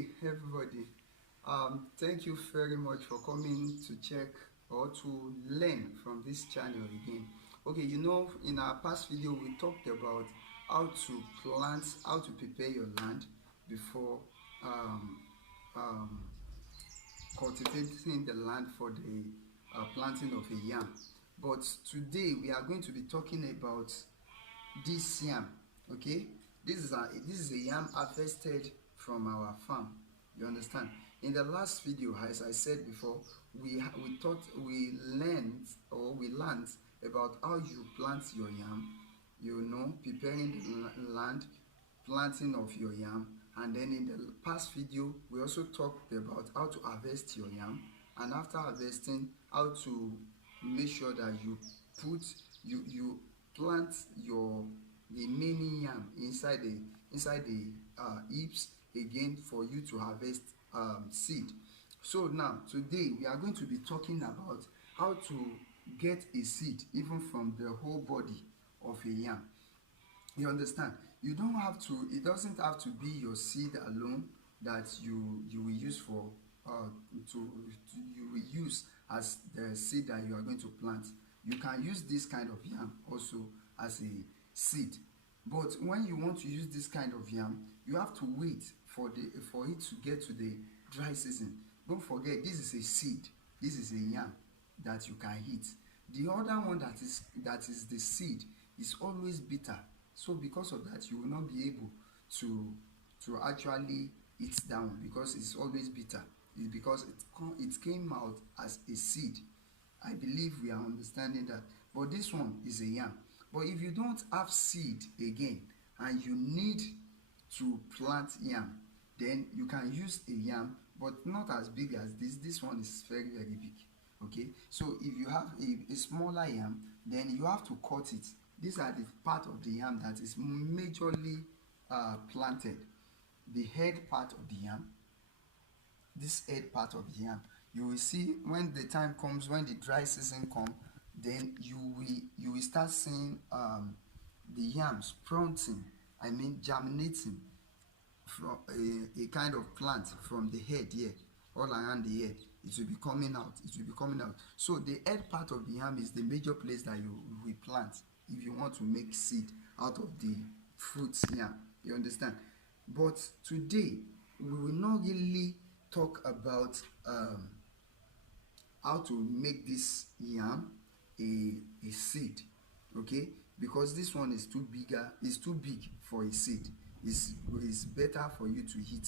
Hey everybody, thank you very much for coming to check or to learn from this channel again. Okay, in our past video we talked about how to plant, how to prepare your land before um, um, cultivating the land for the planting of a yam. But today we are going to be talking about this yam. Okay, this is a yam harvested from our farm. You understand? In the last video, as I said before, we learned about how you plant your yam, preparing the land, planting of your yam. And then in the past video we also talked about how to harvest your yam, and after harvesting, how to make sure that you plant your remaining yam inside the heaps again for you to harvest seed. So now today we are going to be talking about how to get a seed even from the whole body of a yam. You understand? You don't have to, it doesn't have to be your seed alone that you will use for you will use as the seed that you are going to plant. You can use this kind of yam also as a seed. But when you want to use this kind of yam, you have to wait for it to get to the dry season. Don't forget, this is a seed. This is a yam that you can eat. The other one that is the seed is always bitter. So because of that, you will not be able to actually eat that one because it's always bitter. It's because it came out as a seed. I believe we are understanding that. But this one is a yam. But if you don't have seed again and you need to plant yam, then you can use a yam, but not as big as this. This one is very big. Okay, so if you have a smaller yam, then you have to cut it. These are the part of the yam that is majorly planted. The head part of the yam, this head part of the yam, you will see when the time comes, when the dry season comes, then you will start seeing the yam sprouting, germinating from a kind of plant from the head here, all around the head. It will be coming out. So the head part of the yam is the major place that you will plant if you want to make seed out of the fruits yam. You understand? But today we will not really talk about how to make this yam a seed, okay, because this one is too big for a seed. It's better for you to eat